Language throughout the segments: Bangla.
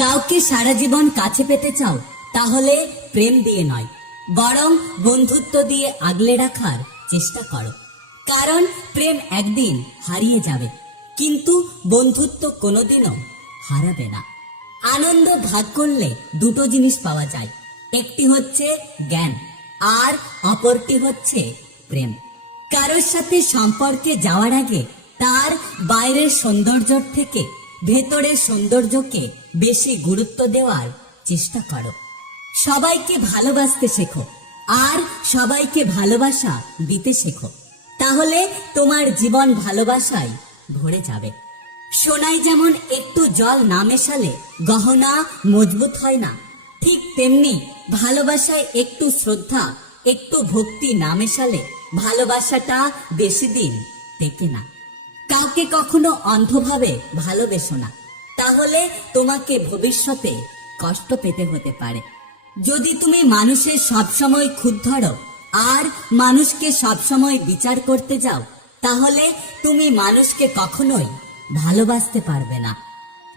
কাউকে সারা জীবন কাছে পেতে চাও, তাহলে প্রেম দিয়ে নয়, বরং বন্ধুত্ব দিয়ে আগলে রাখার চেষ্টা করো। কারণ প্রেম একদিন হারিয়ে যাবে, কিন্তু বন্ধুত্ব কোনোদিনও হারাবে না। আনন্দ ভাগ করলে দুটো জিনিস পাওয়া যায়, একটি হচ্ছে জ্ঞান, আর অপরটি হচ্ছে প্রেম। কারোর সাথে সম্পর্কে যাওয়ার আগে তার বাইরের সৌন্দর্যর থেকে ভেতরের সৌন্দর্যকে বেশি গুরুত্ব দেওয়ার চেষ্টা করো। সবাইকে ভালোবাসতে শেখো, আর সবাইকে ভালোবাসা দিতে শেখো। তাহলে তোমার জীবন ভালোবাসায় ভরে যাবে। সোনায় যেমন একটু জল না মেশালে গহনা মজবুত হয় না, ঠিক তেমনি ভালোবাসায় একটু শ্রদ্ধা, একটু ভক্তি না মেশালে ভালোবাসাটা বেশি দিন টেকে না। কাউকে কখনো অন্ধভাবে ভালোবেসো না। তাহলে তোমাকে ভবিষ্যতে কষ্ট পেতে হতে পারে। যদি তুমি মানুষের সবসময় খুদ ধরো আর মানুষকে সবসময় বিচার করতে যাও, তাহলে তুমি মানুষকে কখনোই ভালোবাসতে পারবে না।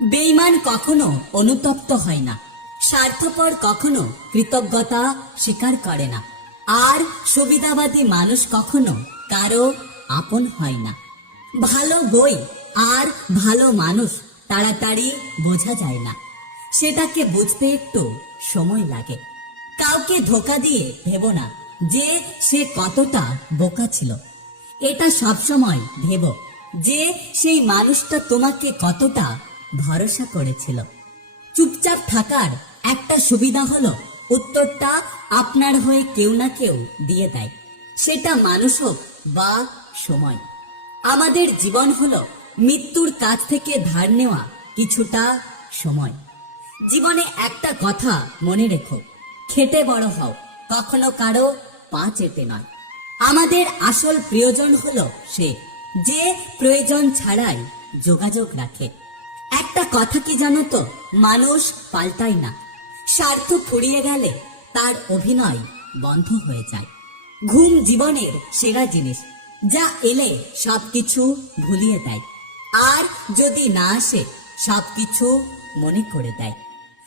বেইমান কখনো অনুতপ্ত হয় না। স্বার্থপর কখনো কৃতজ্ঞতা স্বীকার করে না। আর সুবিধাবাদী মানুষ কখনো কারও আপন হয় না। ভালো বই আর ভালো মানুষ তাড়াতাড়ি বোঝা যায় না। সেটাকে বুঝতে একটু সময় লাগে। কাউকে ধোকা দিয়ে ভেবো না যে সে কতটা বোকা ছিল। এটা সবসময় ভেবো যে সেই মানুষটা তোমাকে কতটা ভরসা করেছিল। চুপচাপ থাকার একটা সুবিধা হলো উত্তরটা আপনার হয়ে কেউ না কেউ দিয়ে দেয়। সেটা মানুষ হোক বা সময়। আমাদের জীবন হলো মৃত্যুর কাছ থেকে ধার নেওয়া কিছুটা সময়। জীবনে একটা কথা মনে রেখো, খেটে বড় হও, কখনো কারও পা চেটে নয়। আমাদের আসল প্রিয়জন হলো সে, যে প্রয়োজন ছাড়াই যোগাযোগ রাখে। একটা কথা কি জানো তো, মানুষ পাল্টায় না। স্বার্থ ফুরিয়ে গেলে তার অভিনয় বন্ধ হয়ে যায়। ঘুম জীবনের সেরা জিনিস। যা এলে সবকিছু ভুলিয়ে দেয়। আর যদি না আসে, সবকিছু মনে করে দেয়।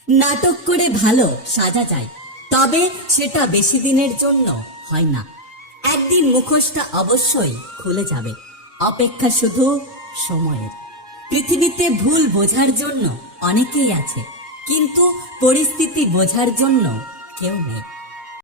নাটক করে ভালো সাজা যায়, তবে সেটা বেশি দিনের জন্য হয় না। একদিন মুখোশটা অবশ্যই খুলে যাবে, অপেক্ষা শুধু সময়ের। পৃথিবীতে ভুল বোঝার জন্য অনেকেই আছে, কিন্তু পরিস্থিতি বোঝার জন্য কেউ নেই।